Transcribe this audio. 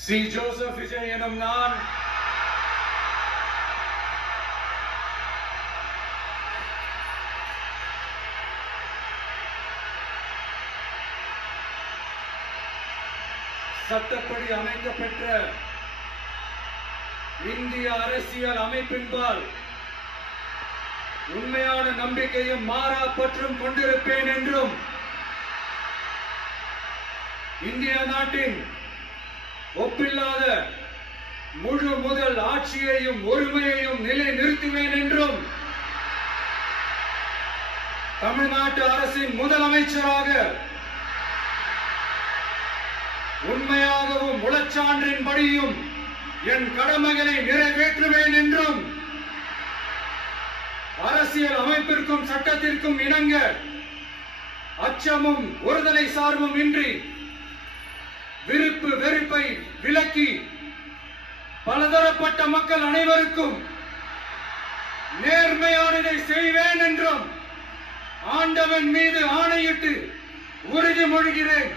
C. Joseph Vijay எனும் நான் சட்டப்படி அமைக்கப்பெற்ற இந்திய அரசியல் அமைப்பின்பால் உண்மையான நம்பிக்கையும் மாறா பற்றும் கொண்டிருப்பேன் என்றும் இந்திய நாட்டின் ஒப்பில்லாத முழு முதல் ஆட்சியையும் ஒருமையையும் நிலைநிறுத்துவேன் என்றும் தமிழ்நாட்டு அரசின் முதலமைச்சராக உண்மையாகவும் உளச்சான்றின்படியும் என் கடமைகளை நிறைவேற்றுவேன் என்றும் அரசியல் அமைப்பிற்கும் சட்டத்திற்கும் இணங்க அச்சமும் ஒருதலை சார்பும் இன்றி விருப்பு வெறுப்பை விலக்கி பலதரப்பட்ட மக்கள் அனைவருக்கும் நேர்மையானதை செய்வேன் என்றும் ஆண்டவன் மீது ஆணையிட்டு உறுதிமொழிகிறேன்.